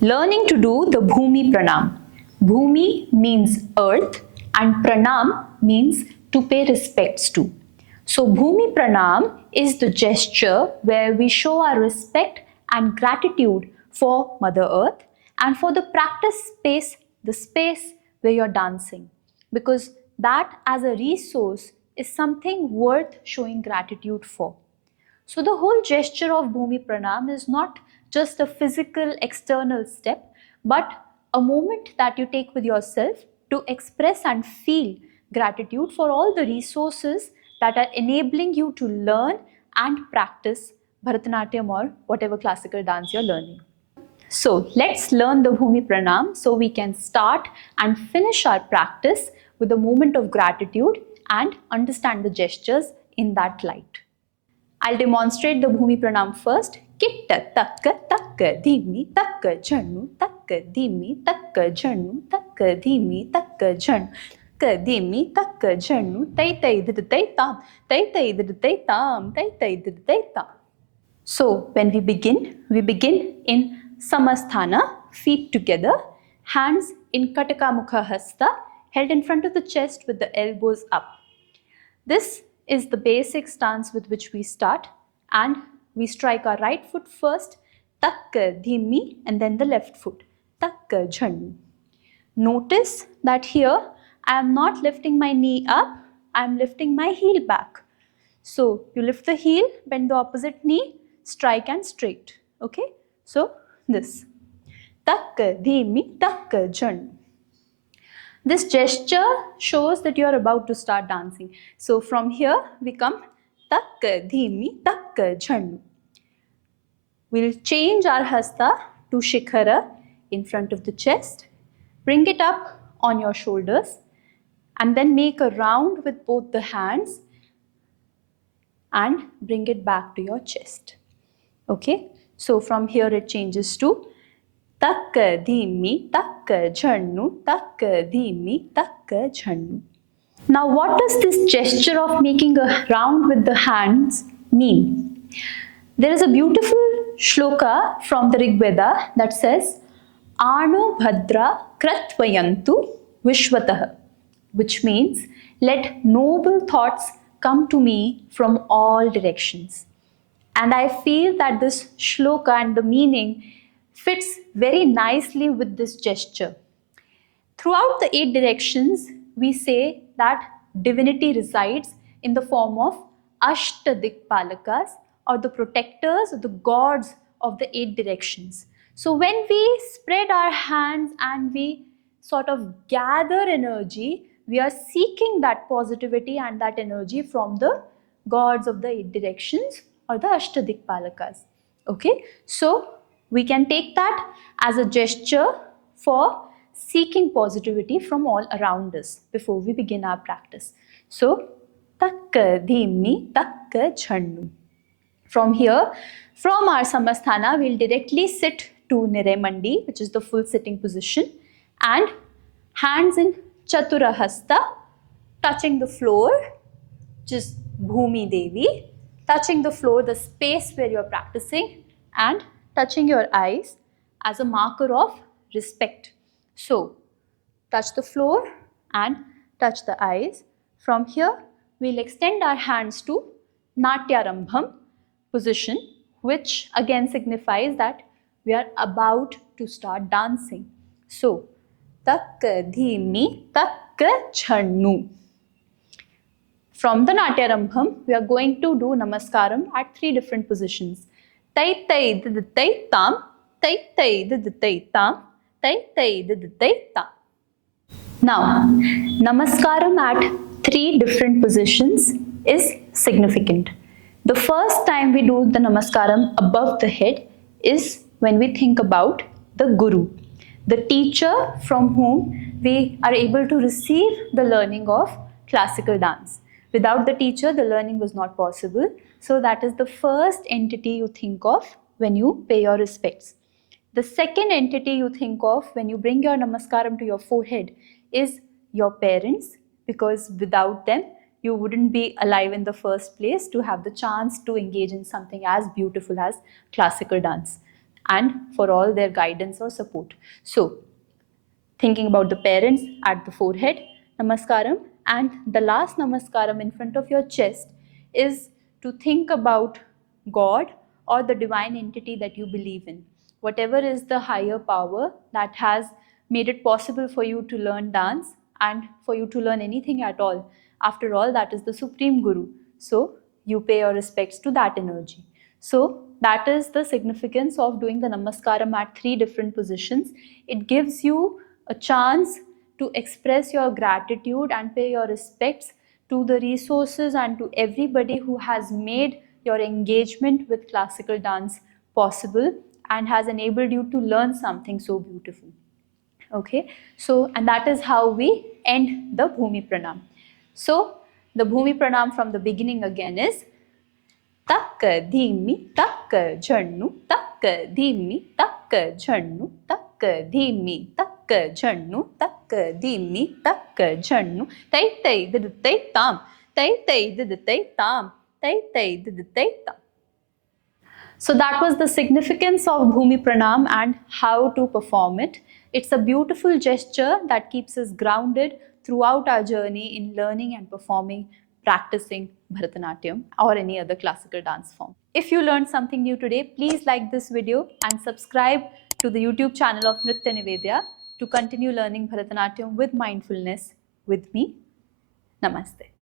Learning to do the Bhumi Pranam. Bhumi means earth and Pranam means to pay respects to. So Bhumi Pranam is the gesture where we show our respect and gratitude for Mother Earth and for the practice space, the space where you're dancing. Because that as a resource is something worth showing gratitude for. So the whole gesture of Bhumi Pranam is not just a physical external step, but a moment that you take with yourself to express and feel gratitude for all the resources that are enabling you to learn and practice Bharatanatyam or whatever classical dance you're learning. So let's learn the Bhumi Pranam so we can start and finish our practice with a moment of gratitude and understand the gestures in that light. I'll demonstrate the Bhumi Pranam first. Kitta takka takka dhimi takka jhannu takka dhimi takka jhannu takka dhimi takka jhannu takka dhimi takka jhannu tai tai did tai tam tai tai did tai tam tai tai did tai tam. So when we begin in Samasthana, feet together, hands in Kataka Mukha Hasta, held in front of the chest with the elbows up. This is the basic stance with which we start, and we strike our right foot first, takka dhimi, and then the left foot, takka jhannu. Notice that here I am not lifting my knee up, I am lifting my heel back. So you lift the heel, bend the opposite knee, strike and straight. Okay? So this, takka dhimi, takka jhannu. This gesture shows that you are about to start dancing. So from here we come takka dhimi takka jhannu. We'll change our hasta to shikhara in front of the chest. Bring it up on your shoulders and then make a round with both the hands and bring it back to your chest. Okay? So from here it changes to takka dhimi takka jhannu takka dhimi takka jhannu. Now what does this gesture of making a round with the hands mean? There is a beautiful shloka from the Rig Veda that says Ano Bhadra Kratvayantu Vishwatah, which means let noble thoughts come to me from all directions. And I feel that this shloka and the meaning fits very nicely with this gesture. Throughout the 8 directions, we say that divinity resides in the form of Ashtadikpalakas, or the protectors or the gods of the 8 directions. So when we spread our hands and we sort of gather energy, we are seeking that positivity and that energy from the gods of the 8 directions or the Ashtadikpalakas. Okay, so we can take that as a gesture for seeking positivity from all around us before we begin our practice. So, takka dhimi takka jhannu. From here, from our Samasthana, we'll directly sit to Niremandi, which is the full sitting position, and hands in Chatura Hasta, touching the floor, which is Bhumi Devi, touching the floor, the space where you're practicing, and touching your eyes as a marker of respect. So, touch the floor and touch the eyes. From here, we'll extend our hands to Natyarambham position, which again signifies that we are about to start dancing. So, takka dhimi takka jhannu. From the Natyarambham, we are going to do Namaskaram at 3 different positions. Tai tai did tai tam, tai tai did tai tam, tai tai did tai tam. Now, Namaskaram at 3 different positions is significant. The first time we do the Namaskaram above the head is when we think about the Guru, the teacher from whom we are able to receive the learning of classical dance. Without the teacher, the learning was not possible. So that is the first entity you think of when you pay your respects. The second entity you think of when you bring your Namaskaram to your forehead is your parents, because without them, you wouldn't be alive in the first place to have the chance to engage in something as beautiful as classical dance. and for all their guidance or support. So, thinking about the parents at the forehead, Namaskaram, and the last Namaskaram in front of your chest is to think about God or the divine entity that you believe in. Whatever is the higher power that has made it possible for you to learn dance and for you to learn anything at all. After all, that is the Supreme Guru. So, you pay your respects to that energy. So, that is the significance of doing the Namaskaram at 3 different positions. It gives you a chance to express your gratitude and pay your respects to the resources and to everybody who has made your engagement with classical dance possible and has enabled you to learn something so beautiful. Okay, so and that is how we end the Bhumi Pranam. So the Bhumi Pranam from the beginning again is Takka dhimi takka jhannu takka dhimi takka jhannu takka dhimi takka jhannu takka dhimi takka jhannu tai tai diditai tam tai tai diditai tam tai tai diditai tam. So that was the significance of Bhumi Pranam and how to perform it. It's a beautiful gesture that keeps us grounded throughout our journey in learning and performing, practicing Bharatanatyam or any other classical dance form. If you learned something new today, please like this video and subscribe to the YouTube channel of Nritya Nivedya to continue learning Bharatanatyam with mindfulness with me. Namaste.